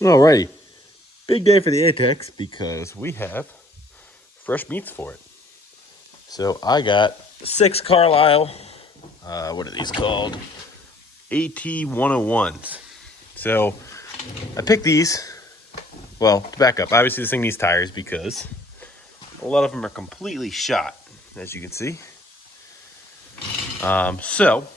Alrighty, big day for the Attex because we have fresh meats for it. So I got 6 Carlisle, what are these called? AT101s. So I picked these, well, to back up, obviously this thing needs tires because a lot of them are completely shot, as you can see. So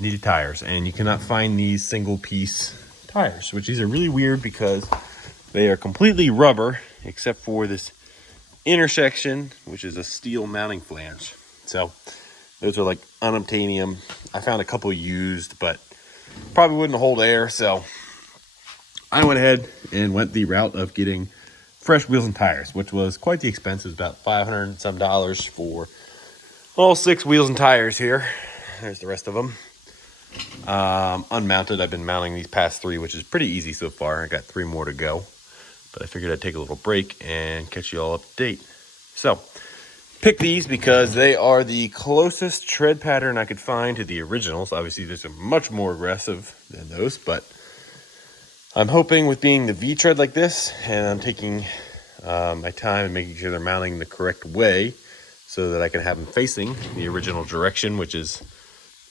needed tires, and you cannot find these single piece tires, which these are really weird because they are completely rubber except for this intersection, which is a steel mounting flange. So those are like unobtainium. I found a couple used, but probably wouldn't hold air. So I went ahead and went the route of getting fresh wheels and tires, which was quite the expense. It was about $500 and some for all 6 wheels and tires here. There's the rest of them. Unmounted, I've been mounting these past 3, which is pretty easy so far. I got 3 more to go, but I figured I'd take a little break and catch you all up to date. So pick these because they are the closest tread pattern I could find to the originals. Obviously, these are much more aggressive than those, but I'm hoping with being the V tread like this, and I'm taking my time and making sure they're mounting the correct way so that I can have them facing the original direction, which is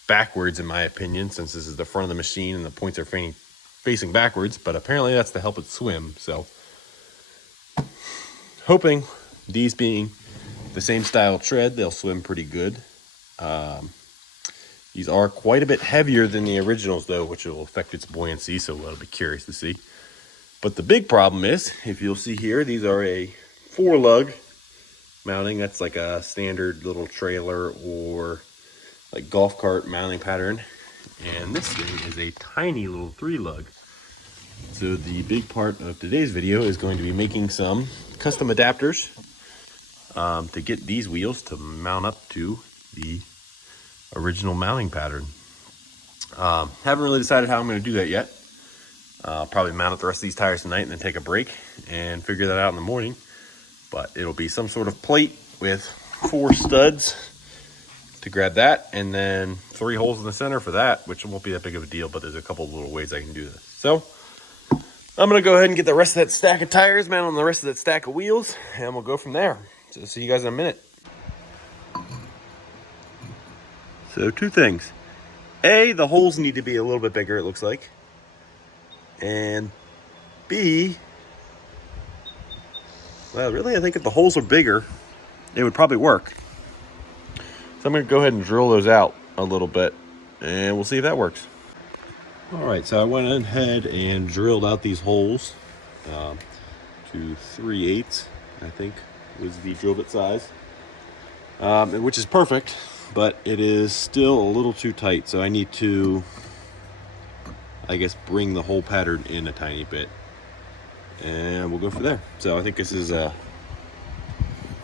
backwards in my opinion, since this is the front of the machine and the points are facing backwards, but apparently that's to help it swim. So hoping these being the same style tread, they'll swim pretty good. These are quite a bit heavier than the originals though, which will affect its buoyancy, so I'll be curious to see. But the big problem is, if you'll see here, these are a 4-lug mounting. That's like a standard little trailer or like golf cart mounting pattern. And this thing is a tiny little 3-lug. So the big part of today's video is going to be making some custom adapters to get these wheels to mount up to the original mounting pattern. Haven't really decided how I'm going to do that yet. I'll probably mount up the rest of these tires tonight and then take a break and figure that out in the morning. But it'll be some sort of plate with 4 studs to grab that, and then 3 holes in the center for that, which won't be that big of a deal, but there's a couple of little ways I can do this. So I'm going to go ahead and get the rest of that stack of tires mounted on the rest of that stack of wheels, and we'll go from there. So see you guys in a minute. So 2 things. A, the holes need to be a little bit bigger, it looks like. And B, well, really, I think if the holes are bigger, it would probably work. So I'm going to go ahead and drill those out a little bit, and we'll see if that works. All right, so I went ahead and drilled out these holes to 3/8, I think was the drill bit size, which is perfect, but it is still a little too tight. So I need to, I guess, bring the whole pattern in a tiny bit, and we'll go from there. So I think this is a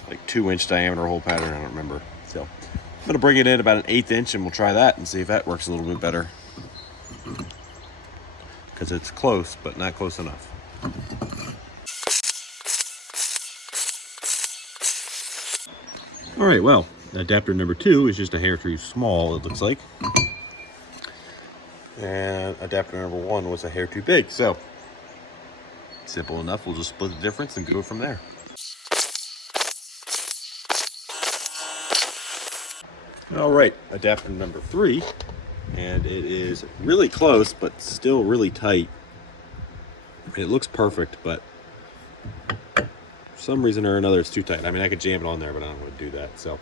like 2-inch diameter hole pattern. I don't remember. So I'm gonna bring it in about an 1/8 inch, and we'll try that and see if that works a little bit better, because it's close, but not close enough. All right, well, adapter number 2 is just a hair too small, it looks like. And adapter number 1 was a hair too big. So simple enough, we'll just split the difference and go from there. All right, adapter number 3, and it is really close, but still really tight. It looks perfect, but for some reason or another, it's too tight. I mean, I could jam it on there, but I don't want to do that. So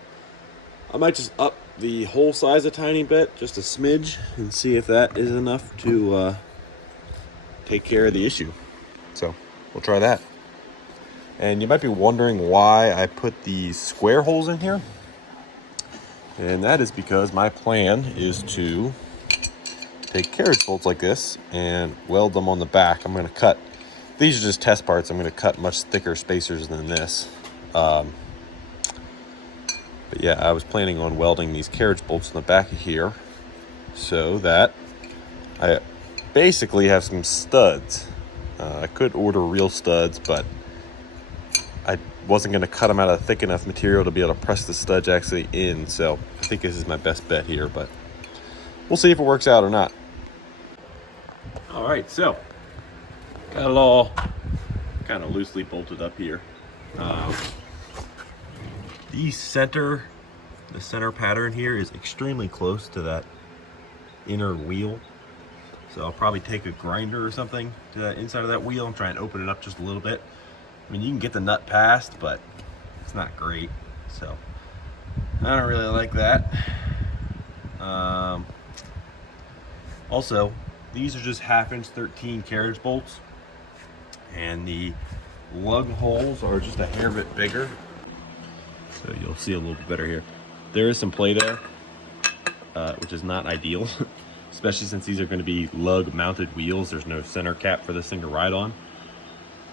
I might just up the hole size a tiny bit, just a smidge, and see if that is enough to take care of the issue. So we'll try that. And you might be wondering why I put these square holes in here. And that is because my plan is to take carriage bolts like this and weld them on the back. I'm going to cut, these are just test parts, I'm going to cut much thicker spacers than this. But yeah, I was planning on welding these carriage bolts in the back of here so that I basically have some studs. I could order real studs, but I wasn't going to cut them out of thick enough material to be able to press the studs actually in. So I think this is my best bet here, but we'll see if it works out or not. All right, so Got it all kind of loosely bolted up here. The center pattern here is extremely close to that inner wheel. So I'll probably take a grinder or something to the inside of that wheel and try and open it up just a little bit. I mean, you can get the nut past, but it's not great. So I don't really like that. Also, these are just 1/2 inch 13 carriage bolts, and the lug holes are just a hair bit bigger. So you'll see a little bit better here. There is some play there, which is not ideal, especially since these are going to be lug mounted wheels. There's no center cap for this thing to ride on.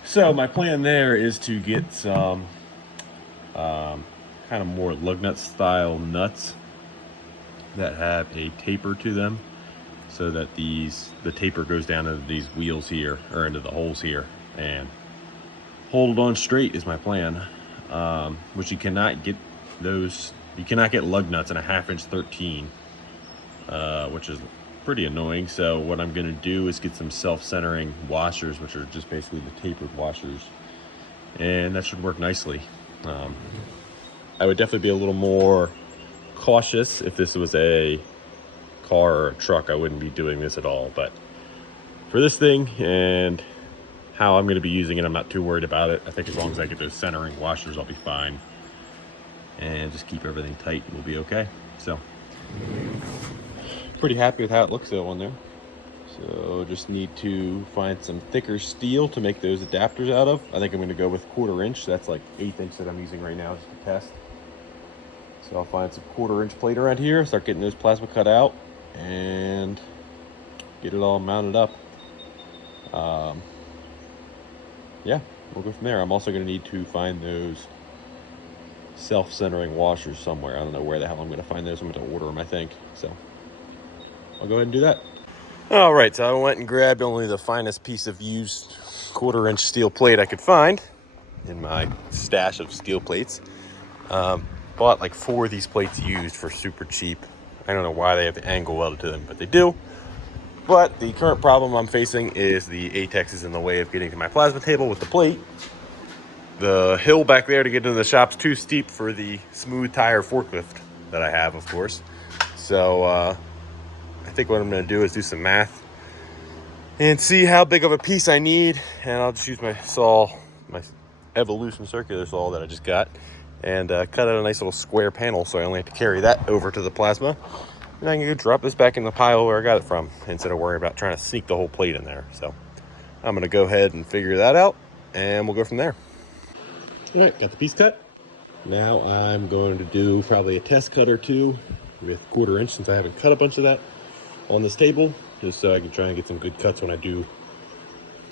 So my plan there is to get some kind of more lug nut style nuts that have a taper to them, so that the taper goes down into these wheels here, or into the holes here, and hold it on straight is my plan. Which you cannot get lug nuts in a 1/2 inch 13, which is pretty annoying. So what I'm going to do is get some self-centering washers, which are just basically the tapered washers, and that should work nicely. I would definitely be a little more cautious if this was a car or a truck. I wouldn't be doing this at all, but for this thing and how I'm going to be using it, I'm not too worried about it. I think as long as I get those centering washers, I'll be fine, and just keep everything tight and we'll be okay. So pretty happy with how it looks though on there. So just need to find some thicker steel to make those adapters out of. I think I'm going to go with 1/4 inch. That's like 1/8 inch that I'm using right now just to test. So I'll find some 1/4 inch plate around here, start getting those plasma cut out, and get it all mounted up. Yeah, we'll go from there. I'm also going to need to find those self-centering washers somewhere. I don't know where the hell I'm going to find those. I'm going to order them, I think. So I'll go ahead and do that. All right, so I went and grabbed only the finest piece of used 1/4 inch steel plate I could find in my stash of steel plates. Bought like 4 of these plates used for super cheap. I don't know why they have the angle welded to them, but they do. But the current problem I'm facing is the Attex is in the way of getting to my plasma table with the plate. The hill back there to get into the shop's too steep for the smooth tire forklift that I have, of course. So I think what I'm going to do is do some math and see how big of a piece I need. And I'll just use my saw, my Evolution circular saw that I just got, and cut out a nice little square panel, so I only have to carry that over to the plasma. And I can go drop this back in the pile where I got it from, instead of worrying about trying to sneak the whole plate in there. So I'm going to go ahead and figure that out, and we'll go from there. All right, got the piece cut. Now I'm going to do probably a test cut or two with 1/4 inch, since I haven't cut a bunch of that on this table, just so I can try and get some good cuts when I go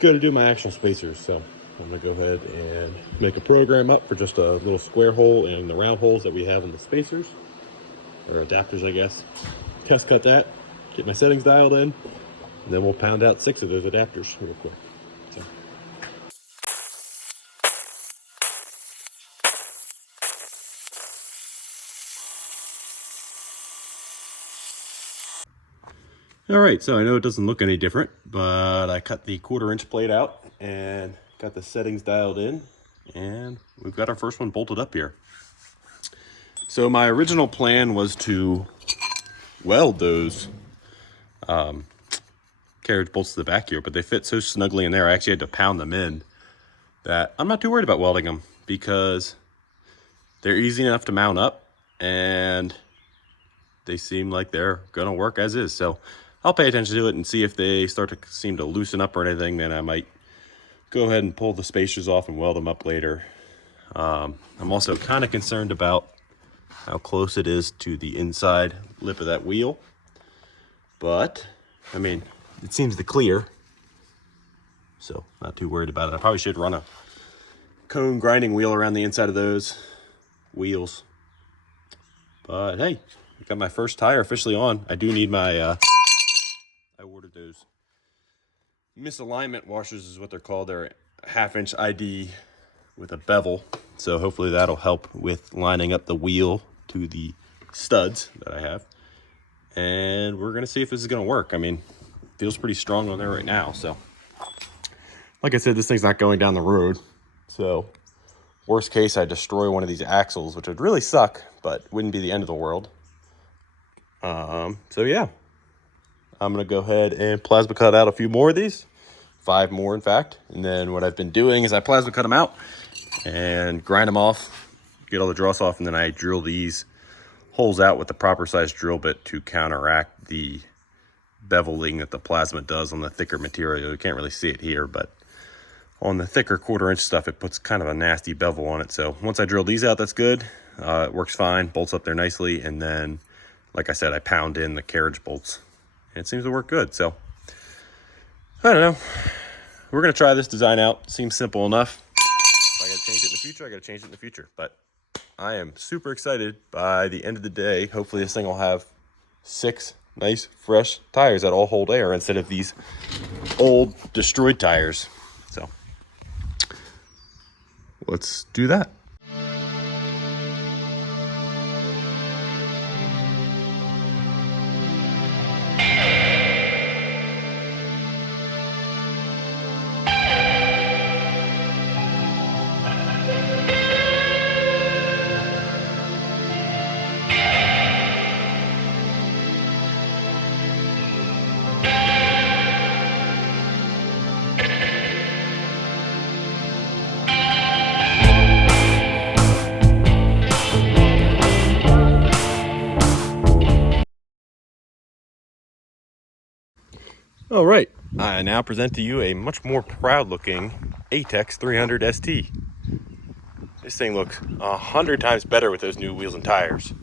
to do my actual spacers. So I'm going to go ahead and make a program up for just a little square hole and the round holes that we have in the spacers, or adapters, I guess. Test cut that, get my settings dialed in, and then we'll pound out 6 of those adapters real quick. So. All right, so I know it doesn't look any different, but I cut the 1/4 inch plate out and got the settings dialed in, and we've got our first one bolted up here. So my original plan was to weld those carriage bolts to the back here, but they fit so snugly in there, I actually had to pound them in, that I'm not too worried about welding them, because they're easy enough to mount up and they seem like they're gonna work as is. So I'll pay attention to it and see if they start to seem to loosen up or anything, then I might go ahead and pull the spacers off and weld them up later. I'm also kind of concerned about how close it is to the inside lip of that wheel, but I mean, it seems to clear, so not too worried about it. I probably should run a cone grinding wheel around the inside of those wheels, but hey, I got my first tire officially on. I do need my I ordered those misalignment washers, is what they're called. They're 1/2 inch ID with a bevel, so hopefully that'll help with lining up the wheel to the studs that I have, and we're gonna see if this is gonna work. I mean, it feels pretty strong on there right now, so Like I said, this thing's not going down the road. So worst case, I destroy one of these axles, which would really suck, but wouldn't be the end of the world. So yeah, I'm gonna go ahead and plasma cut out a few more of these, 5 more in fact. And then what I've been doing is I plasma cut them out and grind them off, get all the dross off, and then I drill these holes out with the proper size drill bit to counteract the beveling that the plasma does on the thicker material. You can't really see it here, but on the thicker 1/4 inch stuff, it puts kind of a nasty bevel on it. So once I drill these out, that's good. It works fine, bolts up there nicely. And then, like I said, I pound in the carriage bolts. And it seems to work good. So I don't know. We're going to try this design out. Seems simple enough. If I got to change it in the future, I got to change it in the future. But I am super excited. By the end of the day, hopefully this thing will have 6 nice, fresh tires that all hold air instead of these old, destroyed tires. So let's do that. All right, I now present to you a much more proud looking Attex 300 ST. This thing looks 100 times better with those new wheels and tires.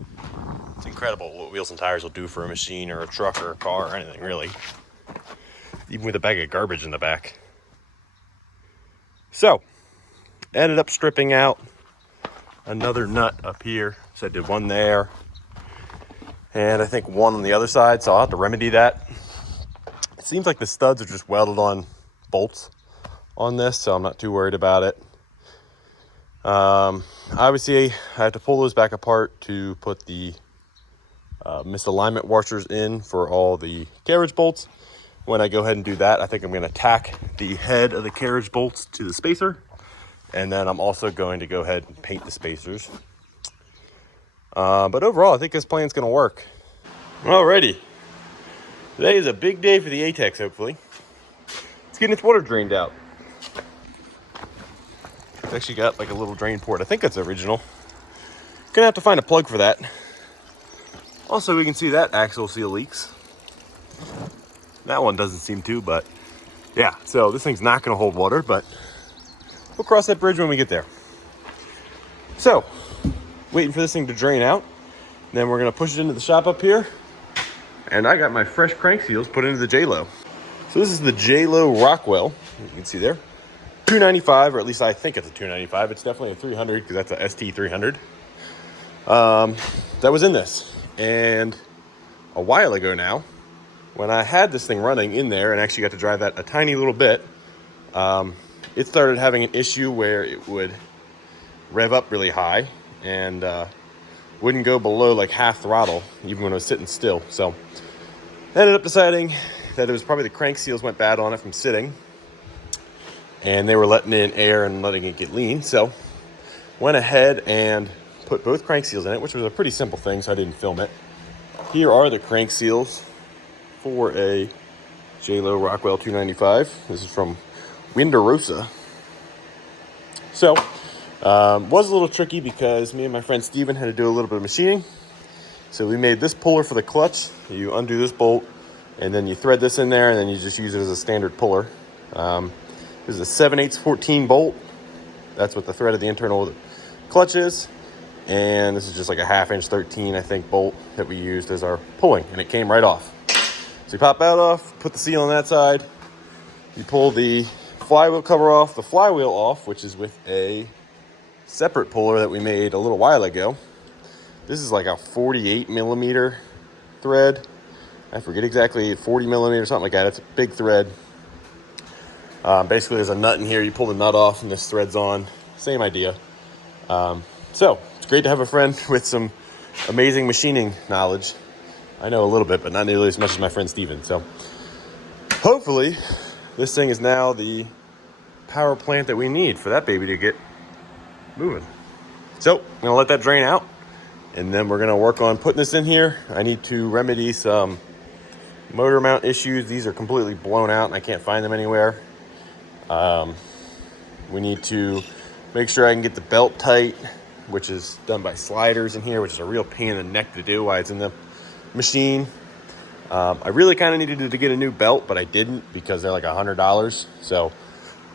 It's incredible what wheels and tires will do for a machine or a truck or a car or anything really. Even with a bag of garbage in the back. So, ended up stripping out another nut up here. So I did one there and I think one on the other side, so I'll have to remedy that. It seems like the studs are just welded on bolts on this, so I'm not too worried about it. Obviously, I have to pull those back apart to put the misalignment washers in for all the carriage bolts. When I go ahead and do that, I think I'm going to tack the head of the carriage bolts to the spacer. And then I'm also going to go ahead and paint the spacers. But overall, I think this plan's going to work. Alrighty. Today is a big day for the Attex, hopefully. It's getting its water drained out. It's actually got like a little drain port. I think that's original. Gonna have to find a plug for that. Also, we can see that axle seal leaks. That one doesn't seem to, but yeah. So this thing's not gonna hold water, but we'll cross that bridge when we get there. So, waiting for this thing to drain out. Then we're gonna push it into the shop up here. And I got my fresh crank seals put into the J-Lo. So this is the J-Lo Rockwell, you can see there. 295, or at least I think it's a 295. It's definitely a 300 because that's a ST 300. That was in this. And a while ago now, when I had this thing running in there and actually got to drive that a tiny little bit, it started having an issue where it would rev up really high and wouldn't go below like half throttle, even when I was sitting still. So I ended up deciding that it was probably the crank seals went bad on it from sitting, and they were letting in air and letting it get lean. So went ahead and put both crank seals in it, which was a pretty simple thing, so I didn't film it. Here are the crank seals for a J-Lo Rockwell 295. This is from Winderosa. So was a little tricky because me and my friend Steven had to do a little bit of machining. So we made this puller for the clutch. You undo this bolt and then you thread this in there and then you just use it as a standard puller. This is a 7/8 bolt. That's what the thread of the internal of the clutch is. And this is just like a 1/2 inch 13, I think, bolt that we used as our pulling, and it came right off. So you pop that off, put the seal on that side. You pull the flywheel cover off, the flywheel off, which is with a separate puller that we made a little while ago. This is like a 48 millimeter thread. I forget exactly, 40 millimeter, something like that. It's a big thread. Basically, there's a nut in here. You pull the nut off and this thread's on. Same idea. So it's great to have a friend with some amazing machining knowledge. I know a little bit, but not nearly as much as my friend Steven. So hopefully this thing is now the power plant that we need for that baby to get moving. So I'm gonna let that drain out, and then we're gonna work on putting this in here. I need to remedy some motor mount issues. These are completely blown out and I can't find them anywhere. We need to make sure I can get the belt tight, which is done by sliders in here, which is a real pain in the neck to do while it's in the machine. I really kind of needed to get a new belt, but I didn't because they're like $100. So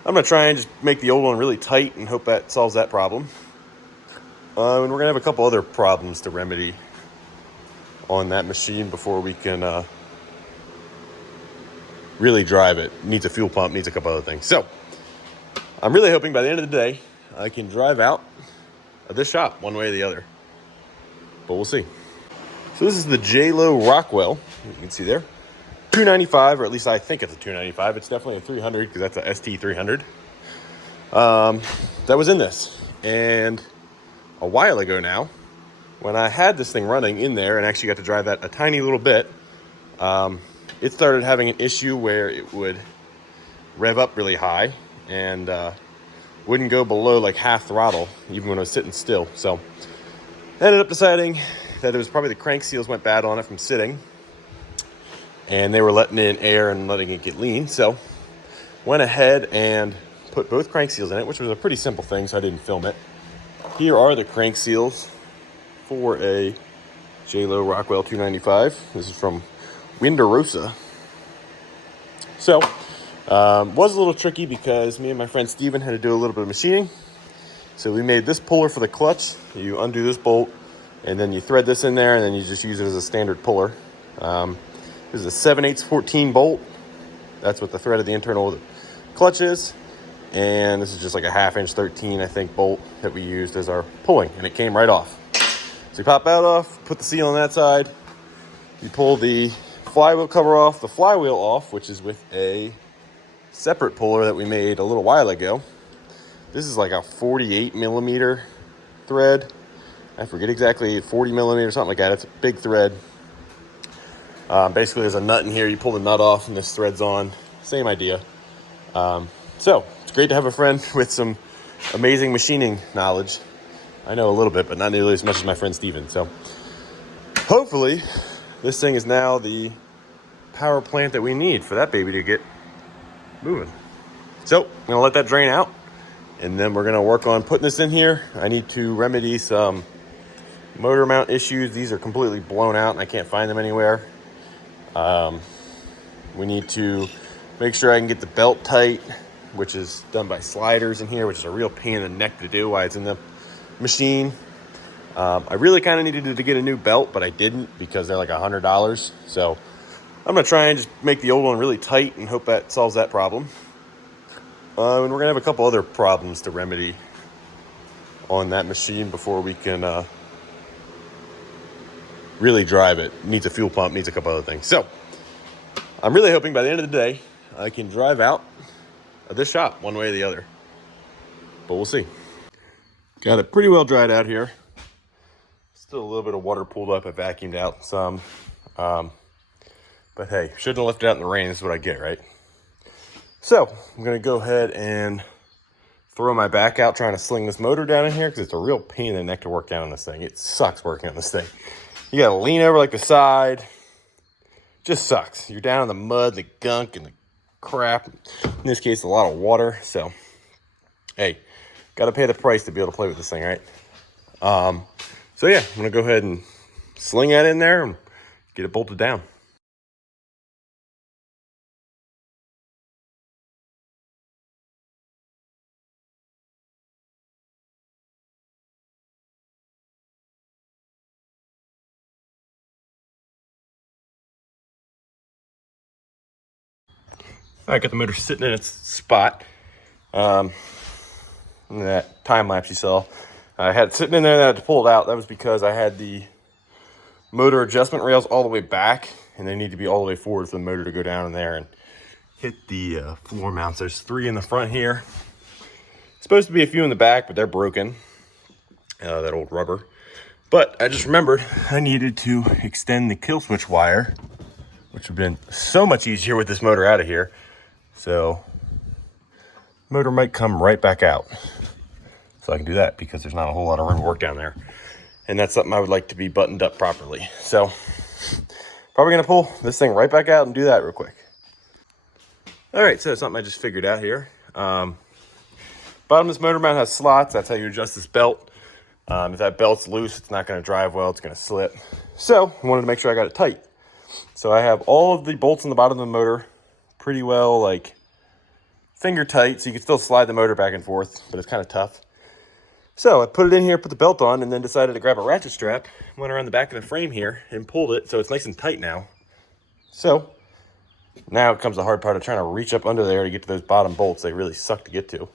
I'm gonna try and just make the old one really tight and hope that solves that problem. And we're gonna have a couple other problems to remedy on that machine before we can really drive it. Needs a fuel pump, needs a couple other things. So I'm really hoping by the end of the day I can drive out of this shop one way or the other, but we'll see. So this is the J-Lo Rockwell, you can see there, 295, or at least I think it's a 295. It's definitely a 300 because that's a ST300. That was in this, and a while ago now, when I had this thing running in there and actually got to drive that a tiny little bit, it started having an issue where it would rev up really high and wouldn't go below like half throttle even when I was sitting still. So I ended up deciding that it was probably the crank seals went bad on it from sitting, and they were letting in air and letting it get lean. So went ahead and put both crank seals in it, which was a pretty simple thing, so I didn't film it. Here are the crank seals for a J-Lo Rockwell 295. This is from Winderosa. So, was a little tricky because me and my friend Steven had to do a little bit of machining. So we made this puller for the clutch. You undo this bolt, and then you thread this in there, and then you just use it as a standard puller. This is a 7/8 bolt. That's what the thread of the internal of the clutch is. And this is just like a 1/2 inch 13, I think, bolt that we used as our pulling, and it came right off. So you pop that off, put the seal on that side. You pull the flywheel cover off, the flywheel off, which is with a separate puller that we made a little while ago. This is like a 48 millimeter thread. I forget exactly, 40 millimeter, something like that. It's a big thread. Basically, there's a nut in here. You pull the nut off and this thread's on. Same idea. So it's great to have a friend with some amazing machining knowledge. I know a little bit, but not nearly as much as my friend Steven. So hopefully this thing is now the power plant that we need for that baby to get moving. So I'm gonna let that drain out, and then we're gonna work on putting this in here. I need to remedy some motor mount issues. These are completely blown out and I can't find them anywhere. We need to make sure I can get the belt tight, which is done by sliders in here, which is a real pain in the neck to do while it's in the machine. I really kind of needed to get a new belt, but I didn't because they're like $100. So I'm gonna try and just make the old one really tight and hope that solves that problem. And we're gonna have a couple other problems to remedy on that machine before we can really drive it. Needs a fuel pump, needs a couple other things. So I'm really hoping by the end of the day I can drive out of this shop one way or the other, but we'll see. Got it pretty well dried out here. Still a little bit of water pulled up. I vacuumed out some, but hey, shouldn't have left it out in the rain. This is what I get, right? So I'm gonna go ahead and throw my back out trying to sling this motor down in here because it's a real pain in the neck to work down on this thing. It sucks working on this thing. You gotta lean over like the side. Just sucks. You're down in the mud, the gunk, and the crap. In this case, a lot of water. So, hey, gotta pay the price to be able to play with this thing, right? So yeah, I'm gonna go ahead and sling that in there and get it bolted down. I got the motor sitting in its spot. In that time lapse you saw, I had it sitting in there and I had to pull it out. That was because I had the motor adjustment rails all the way back, and they need to be all the way forward for the motor to go down in there and hit the floor mounts. There's 3 in the front here. Supposed to be a few in the back, but they're broken. That old rubber. But I just remembered I needed to extend the kill switch wire, which would have been so much easier with this motor out of here. So motor might come right back out. So I can do that because there's not a whole lot of room to work down there. And that's something I would like to be buttoned up properly. So probably gonna pull this thing right back out and do that real quick. All right, so something I just figured out here. Bottom of this motor mount has slots. That's how you adjust this belt. If that belt's loose, it's not gonna drive well, it's gonna slip. So I wanted to make sure I got it tight. So I have all of the bolts in the bottom of the motor pretty well like finger tight, so you can still slide the motor back and forth, but it's kind of tough. So I put it in here, put the belt on, and then decided to grab a ratchet strap, went around the back of the frame here and pulled it so it's nice and tight now. So now comes the hard part of trying to reach up under there to get to those bottom bolts. They really suck to get to.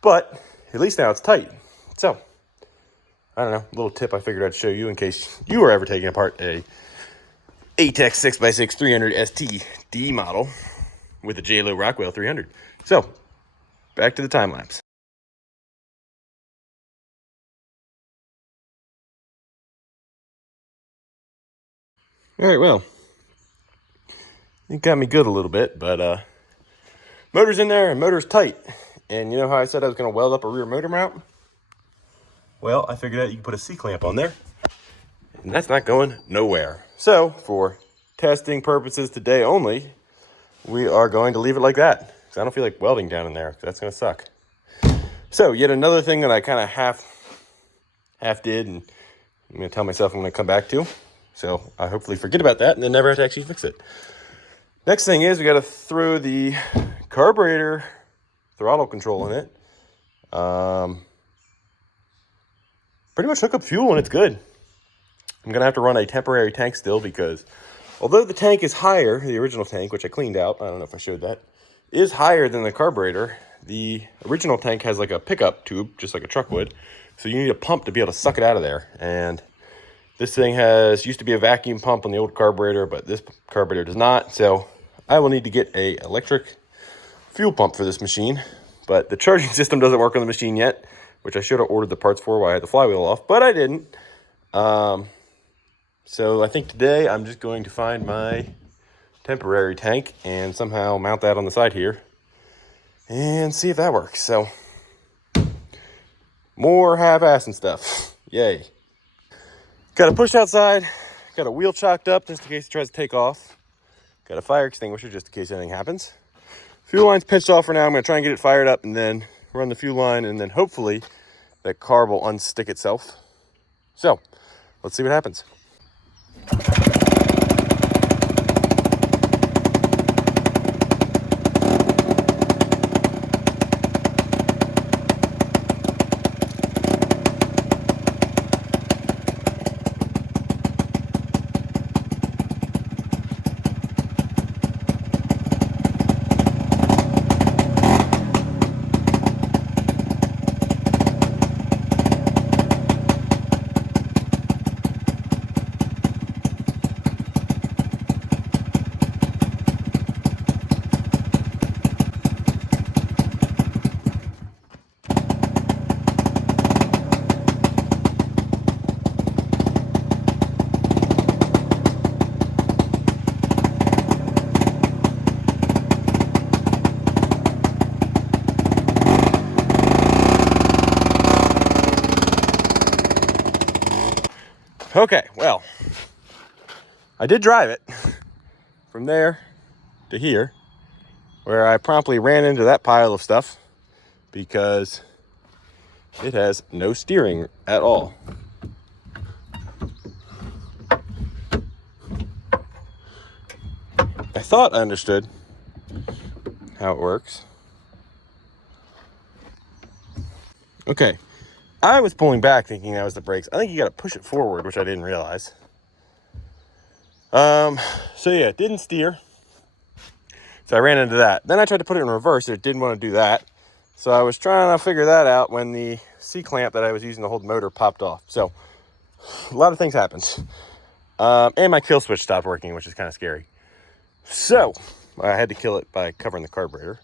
But at least now it's tight. So, I don't know, a little tip I figured I'd show you in case you were ever taking apart a Attex 6x6 300 STD model with a J-Lo Rockwell 300. So, back to the time lapse. All right, well, it got me good a little bit, but motor's in there and motor's tight. And you know how I said I was going to weld up a rear motor mount? Well, I figured out you can put a C-clamp on there, and that's not going nowhere. So, for testing purposes today only, we are going to leave it like that, because I don't feel like welding down in there. That's going to suck. So, yet another thing that I kind of half did, and I'm going to tell myself I'm going to come back to. So, I hopefully forget about that and then never have to actually fix it. Next thing is we got to throw the carburetor throttle control in it. Pretty much hook up fuel and it's good. I'm going to have to run a temporary tank still because although the tank is higher, the original tank, which I cleaned out, I don't know if I showed that, is higher than the carburetor. The original tank has like a pickup tube, just like a truck would. So you need a pump to be able to suck it out of there. And this thing used to be a vacuum pump on the old carburetor, but this carburetor does not. So I will need to get a electric fuel pump for this machine. But the charging system doesn't work on the machine yet, which I should have ordered the parts for while I had the flywheel off, but I didn't. So I think today I'm just going to find my temporary tank and somehow mount that on the side here and see if that works. So more half-assing stuff. Yay. Got a push outside, got a wheel chalked up just in case it tries to take off. Got a fire extinguisher just in case anything happens. Fuel line's pinched off for now. I'm going to try and get it fired up and then run the fuel line, and then hopefully that carb will unstick itself. So let's see what happens. Okay, well, I did drive it from there to here, where I promptly ran into that pile of stuff because it has no steering at all. I thought I understood how it works. Okay, I was pulling back thinking that was the brakes. I think you got to push it forward, which I didn't realize. So yeah, it didn't steer. So I ran into that. Then I tried to put it in reverse. It didn't want to do that. So I was trying to figure that out when the C-clamp that I was using to hold the motor popped off. So a lot of things happened. And my kill switch stopped working, which is kind of scary. So I had to kill it by covering the carburetor.